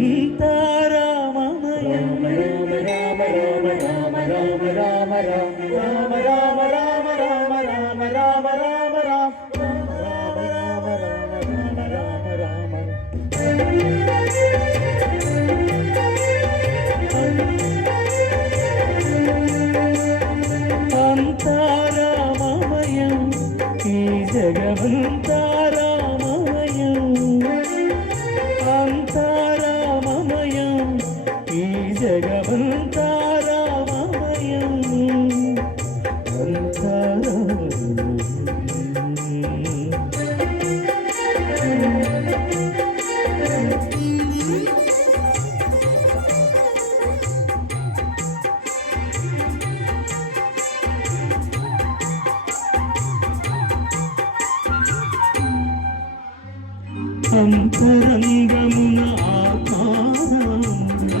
అంతా రామమయ రామ రామ రామ రామ రామ రామ రామ రామ రామ రామ రామ రామ రామ రామ అంతా రామమయం ఈ జగమంతా జగమంతారామమయం అంతరంగమున ఆత్మారాముడు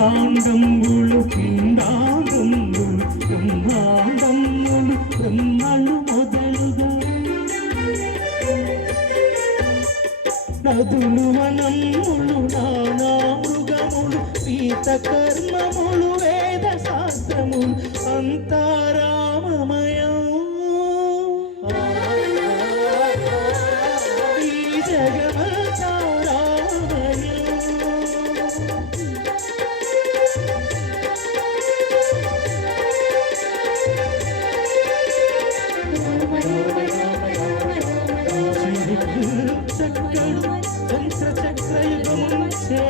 అండాండములు పిండాండములు బ్రహ్మాండములు బ్రహ్మలు మొదలుగా. నదులు వనములు నానా మృగములు పీత కర్మములు వేద శాస్త్రములు అంతా I'm Sakar, Sakar,